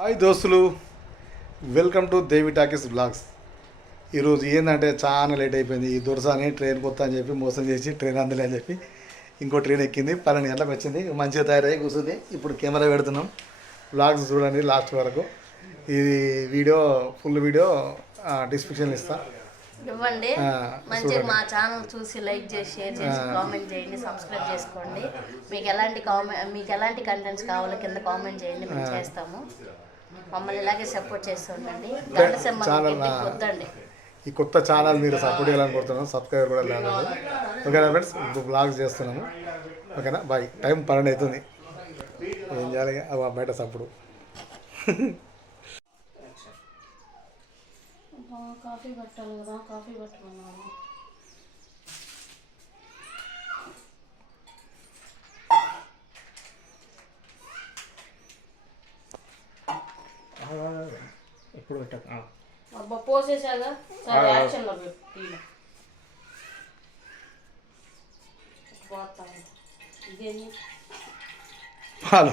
Hi దోస్తులు, welcome to Devi talkies blogs. ఈరోజు ఏంటంటే చాలా లేట్ అయిపోయింది. ఈ దుర్సాని ట్రైన్ కొత్త అని చెప్పి మోసం చేసి ట్రైన్ అందలే అని చెప్పి ఇంకో ట్రైన్ ఎక్కింది. 12 గంటలకు వచ్చింది. మంచిగా తయారయ్యి కూర్చుంది. ఇప్పుడు కెమెరా పెడుతున్నాం. బ్లాగ్స్ చూడండి లాస్ట్ వరకు. ఇది వీడియో ఫుల్ వీడియో డిస్క్రిప్షన్ ఇస్తాను. ఇవ్వండి. మంచిగా మా ఛానల్ చూసి లైక్ చేసి షేర్ చేసి కామెంట్ చేయండి, సబ్స్క్రైబ్ చేసుకోండి. మీకు ఎలాంటి కంటెంట్స్ కావాలో కింద కామెంట్ చేయండి, మేము చేస్తాము. మమ్మల్ని ఇలాగే సపోర్ట్ చేస్తూ ఉండండి. గంట సింబల్ వద్దండి. ఈ కొత్త ఛానల్ మీరు సపోర్ట్ చేయాలనుకుంటున్నాను. సబ్స్క్రైబర్ కూడా లేదు. ఓకేనా ఫ్రెండ్స్, ఇప్పుడు బ్లాగ్స్ చేస్తున్నాము. ఓకేనా, బాయ్. టైం 12 అవుతుంది. ఏం చేయాలి బయట సప్పుడు. కాఫీ పెట్టాలి కదా, కాఫీ పెట్టమన్నాను. ఎప్పుడు పెట్టాక అబ్బా పోసేసాగా. సరే యాక్షన్లో పెట్టి ఇదేంటి పాలు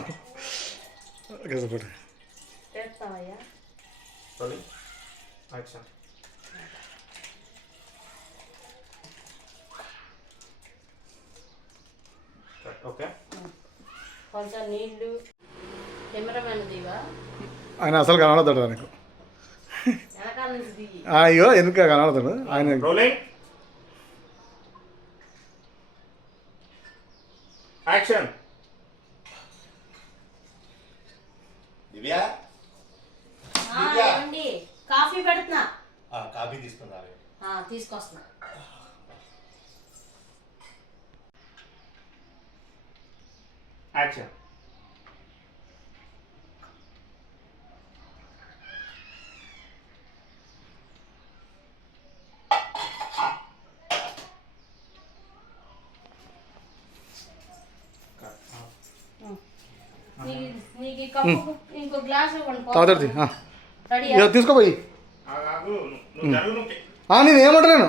పెడతావయ్యా. ఓకే, కొంచెం నీళ్ళు. కెమెరామెన్ దివా ఆయన అసలు కనబడతాడు దానికి. వెనకాల నుంచి దిగి. అయ్యో ఎందుకు కనబడతాడు ఆయన. Rolling action. దివ్యా, ఏమండి కాఫీ పెడుతున్నా. కాఫీ తీసుకున్నా. తీసుకొస్తున్నా. యాక్షన్. నీకు ఈ కప్పు ఇంకో గ్లాస్ ఇవ్వండి. తాగుతుంది. రెడీ తీసుకోపోయి. నేను ఏమంటలేను.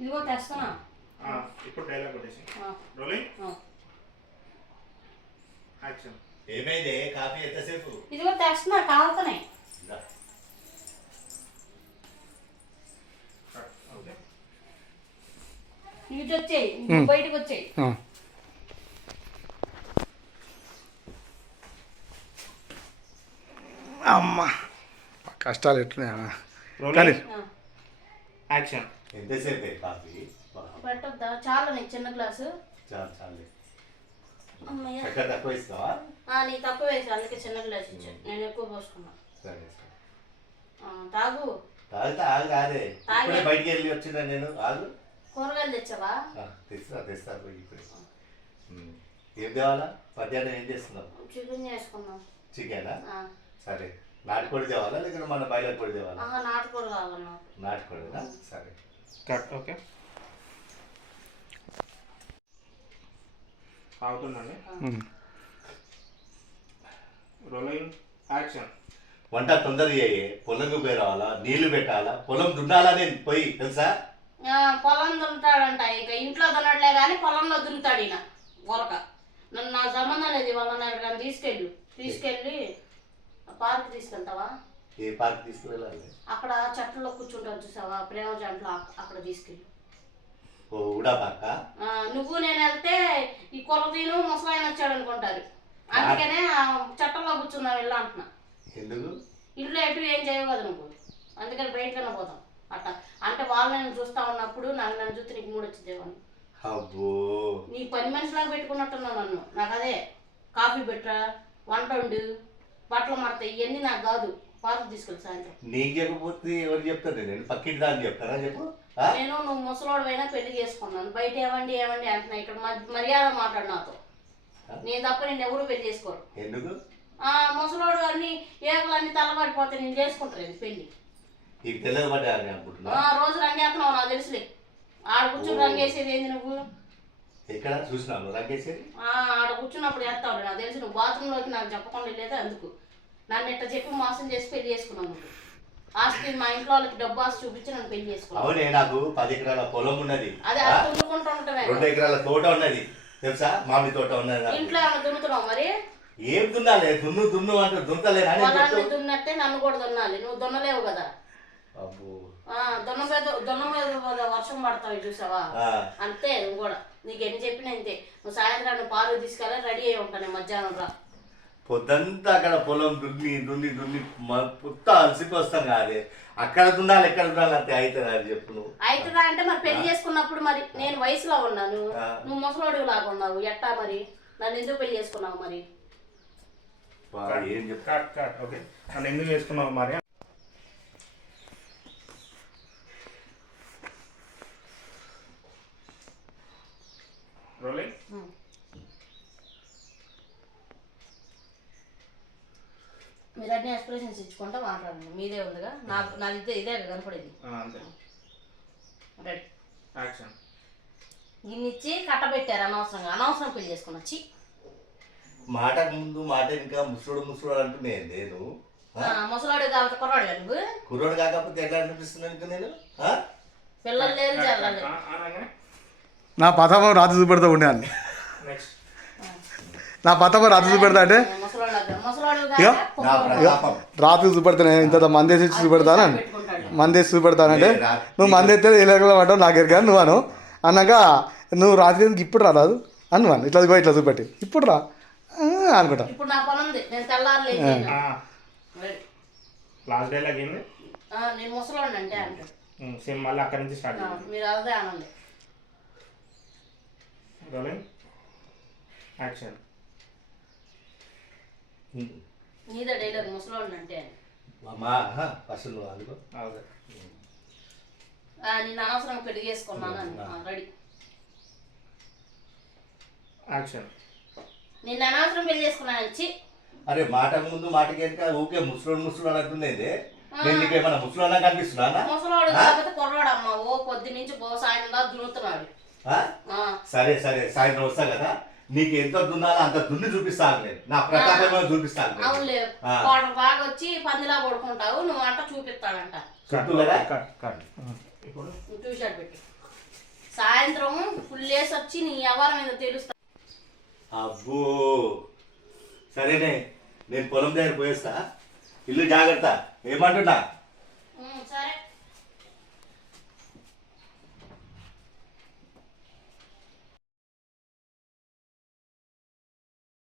ఇదిగో తెస్తున్నా. ఇప్పుడు డైలాగ్ కొట్టేసి. Rolling action. ఏమైంది? కాఫీ ఎంతసేపు? ఇదిగో తెస్తున్నా, కాలుతున్నాయి. ఇటు వచ్చేయి, బయటకు వచ్చేయి. అమ్మా కష్టాలు ఎట్లున్నాయా. Rolling action. ఎంతసేపే కాఫీ? పెట్టొద్దా? చాలా నీకు చిన్న గ్లాసు. చాలు చాలు. అమ్మయ్య. చక్కెర తక్కువ ఇస్తావా? నీకు తక్కువ వేసి అందుకే చిన్న గ్లాస్ ఇచ్చాను. నేను ఎక్కువ పోసుకున్నా. సరే సరే. తాగు. తాగుతా. ఆగు. అదే ఇప్పుడే బయటికి వెళ్ళి వచ్చినా నేను. ఆగు. కూరగాయలు తెచ్చావా? తెస్తా ఇప్పుడే. ఏం తేవాలా? మధ్యాహ్నం ఏం చేస్తున్నావు? చికెన్ చేసుకున్నాం. చికెనా? సరే. నాటుకోడి తేవాలా లేకపోతే మన బయలుదేరి కోడి తేవాలా? నాటుకోడి కావాలి నాకు. నాటుకోడినా? సరే. కట్. ఓకే, అవుతుందండి. Rolling action. వంట తొందరగా చేయి. పొలంకు పోయి రావాలా, నీళ్లు పెట్టాలా, పొలం దున్నాలా నేను పోయి, తెలుసా? పొలం దున్నుతాడంట. ఇక ఇంట్లో దున్నట్లే కానీ పొలంలో దున్నుతాడు ఈయన ఊరక. నన్ను నా సంబంధం లేదు. వాళ్ళని తీసుకెళ్ళి పార్క్ తీసుకెళ్తావా? ఏ పార్క్ తీసుకువెళ్ళాలి? అక్కడ చెట్లలో కూర్చుంటావు చూసావా, ప్రేమ జంటలు, అక్కడ తీసుకెళ్ళి. ఓ ఉడా పార్క? నువ్వు నేను వెళ్తే ఈ కొలతీను ముసలాయన వచ్చాడు అనుకుంటారు. అందుకనే చెట్టంలో కూర్చున్నావు వెళ్ళా అంటున్నా. ఎందుకు? ఇంట్లో ఎటు ఏం చేయవు కదా నువ్వు, అందుకని బయటకన్నా పోతాం అట్ట. అంటే వాళ్ళు నేను చూస్తా ఉన్నప్పుడు నన్ను చూస్తే నీకు మూడు వచ్చిందేమని. అబ్బో, నీ పని మనిషిలాగా పెట్టుకున్నట్టున్నావు నన్ను. నాకు అదే కాఫీ పెట్టరా, వంట వండు, బట్టలు మడతాయి, ఇవన్నీ నాకు కాదు. పార్కు తీసుకెళ్ళి సాయంత్రం. నీకేకపోతే ఎవరు చెప్తాను? నేను పక్కింటి దాన్ని చెప్తారా? చెప్పు. నేను నువ్వు ముసలోడివైనా పెళ్లి చేసుకున్నాను. బయట ఏమండి అంటున్నా. ఇక్కడ మర్యాద మాట్లాడు నాతో. నేను తప్ప నేను ఎవరు పెళ్లి చేసుకోరు. ఎందుకు? ముసలోడు అన్ని ఏకలన్నీ తలబడిపోతే నేను చేసుకుంటాను పెళ్లి. నీకు తెలియబడ్డా అనుకుంటున్నా. రోజు రంగేస్తున్నావు నాకు తెలుసులే. ఆడ కూర్చుని రంగేసేది ఏంది నువ్వు? ఎక్కడ చూసినావు రంగేసేది? ఆడ కూర్చున్నప్పుడు వేస్తావు నాకు తెలుసు. నువ్వు బాత్రూంలోకి నాకు చెప్పకుండా లేదా అందుకు నన్ను ఇట్లా చెప్పి మోసం చేసి పెళ్లి చేసుకున్నావు. ఆస్తి మా ఇంట్లో వాళ్ళకి డబ్బు ఆస్తి చూపించి నన్ను పెళ్లి చేసుకున్నాను. అవునే, నాకు 10 ఎకరాల పొలం ఉన్నది. అదే దున్నుకుంటూ ఉంటామే. 2 ఎకరాల తోట ఉన్నది తెలుసా, మామిడి తోట ఉన్నది. ఇంట్లో ఏమైనా దున్నుతున్నావు మరి? ఏం దున్నాలే దున్ను అంటే దున్నలేనా అని పొలాన్ని చెప్తావు? దున్నట్టే నన్ను కూడా దున్నాలి, నువ్వు దున్నలేవు కదా. అబ్బో దున్న మీద వర్షం పడతావు చూసావా, ఆ. అంతే. నువ్వు కూడా నీకు ఎన్ని చెప్పినా అంతే. నువ్వు సాయంత్రం పాలు తీసుకెళ్ళి రెడీ అయి ఉంటాను మధ్యాహ్నం రా. పొద్దంతా అక్కడ పొలం దున్ని పుత్త అలసికి వస్తాం కాదే. అక్కడ దున్నాలి ఎక్కడ దున్నాలి అంతే అవుతుంది అది చెప్పు నువ్వు. అవుతుందా అంటే మరి పెళ్లి చేసుకున్నప్పుడు మరి నేను వయసులో ఉన్నాను, ఆ. నువ్వు ముసలోడివి లాగా ఉన్నావు, ఎట్టా మరి నన్ను ఎందుకు పెళ్లి చేసుకున్నావు మరి? ఏం చెప్తా కట్ ఓకే. నన్ను ఎందుకు చేసుకున్నావు మరి? రోలింగ్ మీరు అన్ని ఎక్స్ప్రెషన్స్ ఇచ్చుకుంటా మాట్లాడండి, మీదే ఉందిగా. నాది ఇదే కనపడేది. అంతే. Ready action. ఇన్నిచ్చి కట్టబెట్టారు అనవసరం పెళ్లి చేసుకున్నా. చి మాటకు ముందు మాట ఇంకా ముసలోడు అంటున్నా నేను. ముసలాడు కాబట్టి కుర్రాడు నువ్వు. కుర్రోడు కాకపోతే ఎట్లా అనిపిస్తుంది ఇంకా నేను? పిల్లలు లేరు జరగలేదు. నా పథకం రాత్రి చూపెడతా ఉండేవాడిని. నెక్స్ట్. నా పథకం రాత్రి చూపెడతా అంటే ముసలాడు ఇక నా ప్రతాపం. రాత్రి చూపెడతాను, ఇంత మందేసి చూపెడతానని. మందేసి చూపెడతానంటే నువ్వు మందేస్తే ఇలాగలమంటావు నాకు ఎరగా నువ్వు అను అన్నాక నువ్వు రాత్రి ఇప్పుడు రాదు అను ఇట్లా ఇట్లా చూపెట్టి ఇప్పుడు రా అనుకుంటా. ఇప్పుడు నా పని ఉంది, నేను తెల్లారలేదు. లాస్ట్ డైలాగ్ ఏంది? నేను ముసలాడు అంటే అంటాడు. సేమ్ మళ్ళీ అక్కడి నుంచి స్టార్ట్ చేయండి. మీరు అదే అనండి. Rolling action. నీదే డైలాగ్ ముసలాడు అంటే. మా ఫస్ట్ నువ్వు అనుకో. ఓకే. నేను అనవసరంగా పెళ్లి చేసుకున్నాను అని. Ready action. నిన్ను అనవసరం పెళ్లి చేసుకున్నాను వచ్చి. అరే మాట ముందు మాటకి వెనక ఊకే ముసలోడు అంటుండేది. నేను నీకు ఏమన్నా ముసలోడా కనిపిస్తున్నా? ముసలాడు కాకపోతే కుర్రాడు అమ్మ. ఓ పొద్దు నుంచి సాయంత్రం దాకా దున్నుతున్నాడు. సరే సాయంత్రం వస్తా కదా, నీకు ఎంత దున్నాలో అంత దున్ని చూపిస్తాను నేను. నా ప్రతాపం చూపిస్తాను నేను. అవునులే, కోటలు బాగా వచ్చి పందిలా పడుకుంటావు, నువ్వు అంట చూపిస్తాడంట. ఇప్పుడు నువ్వు చూసాడు పెట్టి సాయంత్రం ఫుల్ వేసి వచ్చి నీ వ్యవహారం మీద తెలుస్తా. అబ్బో సరేనే, నేను పొలం దగ్గర పోయేస్తా. ఇల్లు జాగ్రత్త. ఏమంటున్నా?